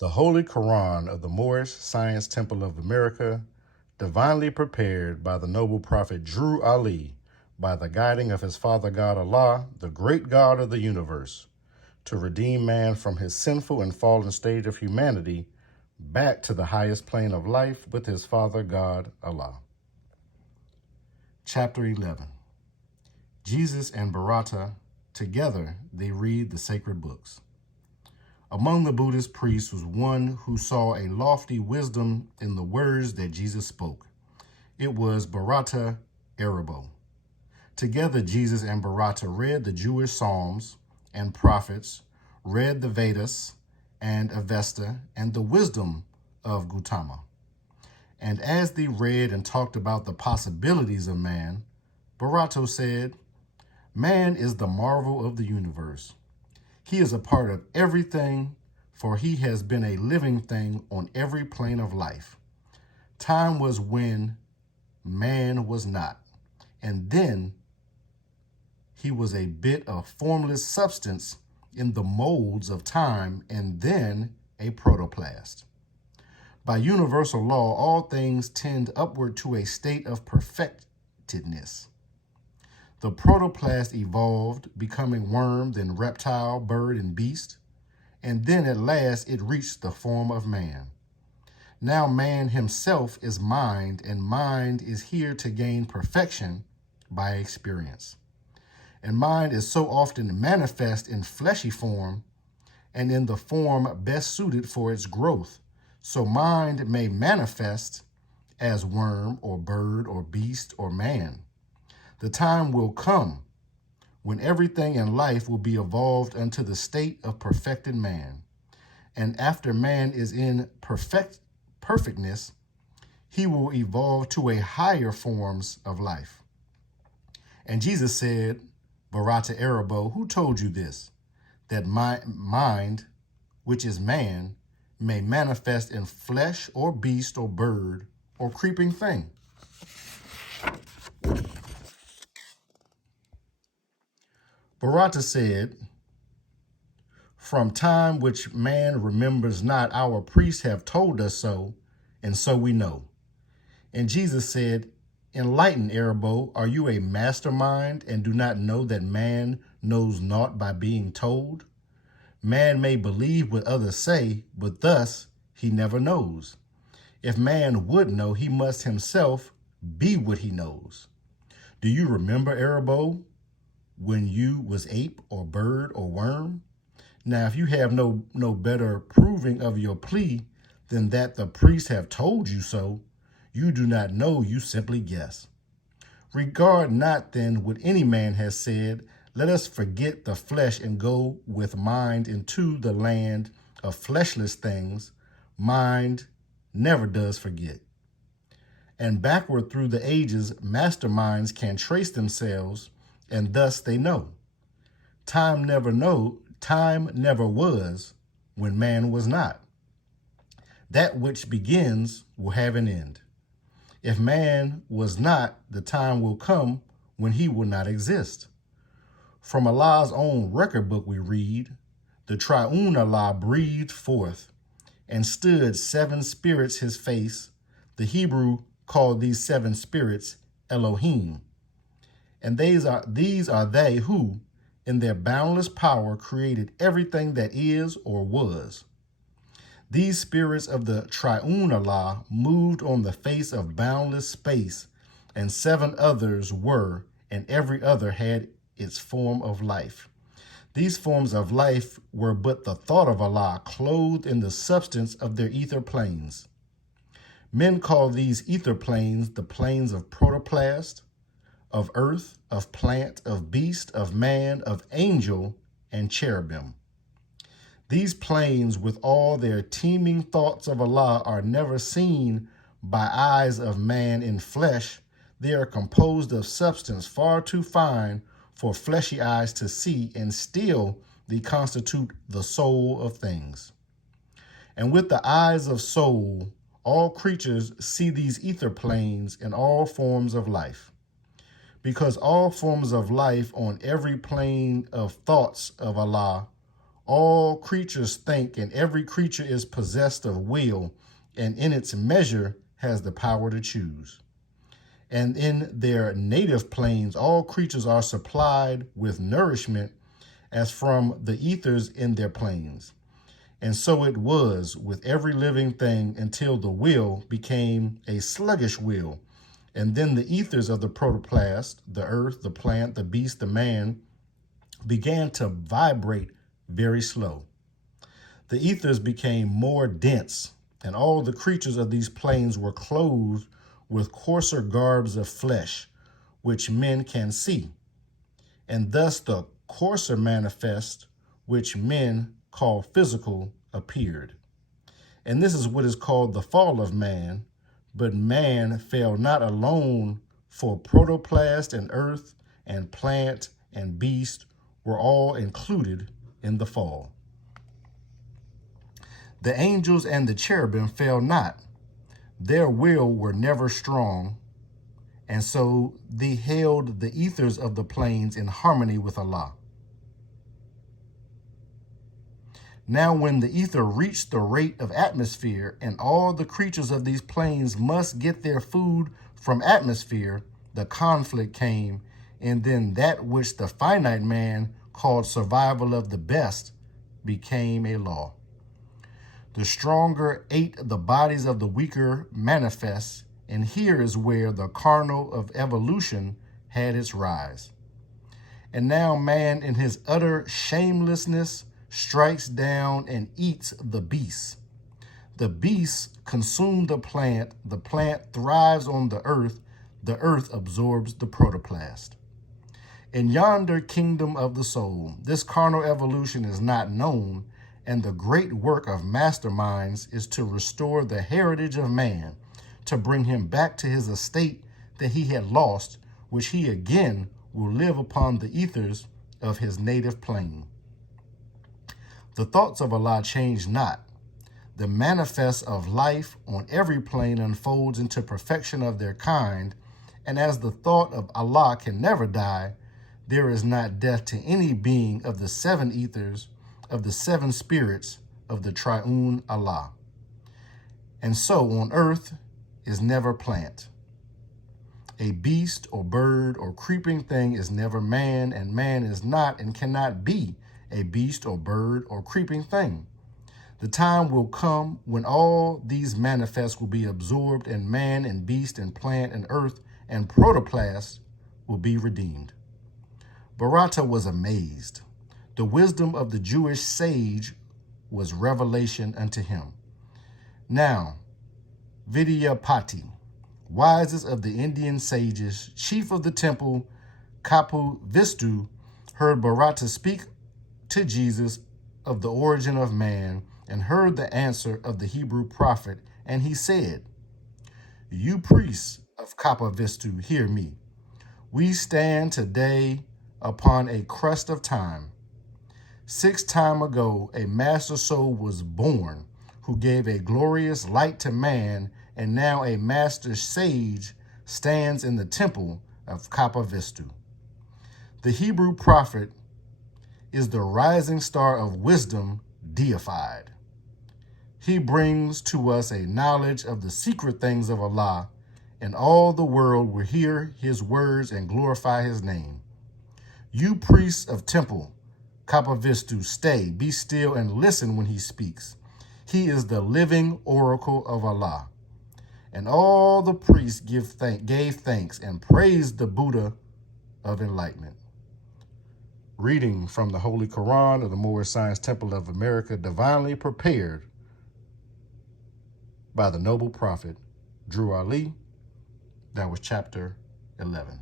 The Holy Koran of the Moorish Science Temple of America, divinely prepared by the noble prophet Drew Ali, by the guiding of his Father God Allah, the great God of the universe, to redeem man from his sinful and fallen state of humanity back to the highest plane of life with his Father God Allah. Chapter 11. Jesus and Bharata, together they read the sacred books. Among the Buddhist priests was one who saw a lofty wisdom in the words that Jesus spoke. It was Bharata Arabo. Together, Jesus and Bharata read the Jewish Psalms and prophets, read the Vedas and Avesta, and the wisdom of Gautama. And as they read and talked about the possibilities of man, Bharata said, "Man is the marvel of the universe. He is a part of everything, for he has been a living thing on every plane of life. Time was when man was not, and then he was a bit of formless substance in the molds of time, and then a protoplast. By universal law, all things tend upward to a state of perfectedness. The protoplast evolved, becoming worm, then reptile, bird, and beast, and then at last it reached the form of man. Now man himself is mind, and mind is here to gain perfection by experience. And mind is so often manifest in fleshy form and in the form best suited for its growth. So mind may manifest as worm or bird or beast or man. The time will come when everything in life will be evolved unto the state of perfected man. And after man is in perfectness, he will evolve to a higher forms of life." And Jesus said, "Bharata Arabo, who told you this? That my mind, which is man, may manifest in flesh or beast or bird or creeping thing?" Bharata said, "From time which man remembers not, our priests have told us so, and so we know." And Jesus said, "Enlighten, Arabo, are you a mastermind and do not know that man knows naught by being told? Man may believe what others say, but thus he never knows. If man would know, he must himself be what he knows. Do you remember, Arabo, when you was ape or bird or worm? Now, if you have no better proving of your plea than that the priests have told you so, you do not know, you simply guess. Regard not then what any man has said. Let us forget the flesh and go with mind into the land of fleshless things. Mind never does forget. And backward through the ages, masterminds can trace themselves, and thus they know. Time never was when man was not. That which begins will have an end. If man was not, the time will come when he will not exist. From Allah's own record book we read, the Triune Allah breathed forth and stood 7 spirits his face. The Hebrew called these 7 spirits Elohim. And these are they who, in their boundless power, created everything that is or was. These spirits of the Triune Allah moved on the face of boundless space, and 7 others were, and every other had its form of life. These forms of life were but the thought of Allah, clothed in the substance of their ether planes. Men call these ether planes the planes of protoplast, of earth, of plant, of beast, of man, of angel, and cherubim. These planes, with all their teeming thoughts of Allah, are never seen by eyes of man in flesh. They are composed of substance far too fine for fleshy eyes to see, and still they constitute the soul of things. And with the eyes of soul, all creatures see these ether planes in all forms of life. Because all forms of life on every plane of thoughts of Allah All creatures think, and every creature is possessed of will, and in its measure has the power to choose. And in their native planes, all creatures are supplied with nourishment as from the ethers in their planes. And so it was with every living thing until the will became a sluggish will. And then the ethers of the protoplast, the earth, the plant, the beast, the man, began to vibrate very slow. The ethers became more dense, and all the creatures of these planes were clothed with coarser garbs of flesh, which men can see. And thus the coarser manifest, which men call physical, appeared. And this is what is called the fall of man. But man fell not alone, for protoplast and earth and plant and beast were all included in the fall. The angels and the cherubim fell not. Their will were never strong, and so they held the ethers of the plains in harmony with Allah. Now when the ether reached the rate of atmosphere, and all the creatures of these plains must get their food from atmosphere, the conflict came, and then that which the finite man called survival of the best became a law. The stronger ate the bodies of the weaker manifests, and here is where the carnal of evolution had its rise. And now man in his utter shamelessness strikes down and eats the beasts. The beasts consume the plant thrives on the earth absorbs the protoplast. In yonder kingdom of the soul, this carnal evolution is not known, and the great work of masterminds is to restore the heritage of man, to bring him back to his estate that he had lost, which he again will live upon the ethers of his native plane. The thoughts of Allah change not. The manifest of life on every plane unfolds into perfection of their kind, and as the thought of Allah can never die, there is not death to any being of the seven ethers, of the seven spirits of the triune Allah. And so on earth is never plant. A beast or bird or creeping thing is never man, and man is not and cannot be a beast or bird or creeping thing. The time will come when all these manifests will be absorbed, and man and beast and plant and earth and protoplast will be redeemed. Bharata was amazed. The wisdom of the Jewish sage was revelation unto him. Now, Vidyapati, wisest of the Indian sages, chief of the temple, Kapu Vistu, heard Bharata speak to Jesus of the origin of man, and heard the answer of the Hebrew prophet, and he said, "You priests of Kapavistu, hear me. We stand today upon a crust of time. 6 time ago, a master soul was born who gave a glorious light to man, and now a master sage stands in the temple of Kapavistu. The Hebrew prophet is the rising star of wisdom deified. He brings to us a knowledge of the secret things of Allah, and all the world will hear his words and glorify his name. You priests of temple, Kapavistu, stay, be still, and listen when he speaks. He is the living oracle of Allah." And all the priests gave thanks and praised the Buddha of enlightenment. Reading from the Holy Koran of the Moorish Science Temple of America, divinely prepared by the noble prophet Drew Ali. That was chapter 11.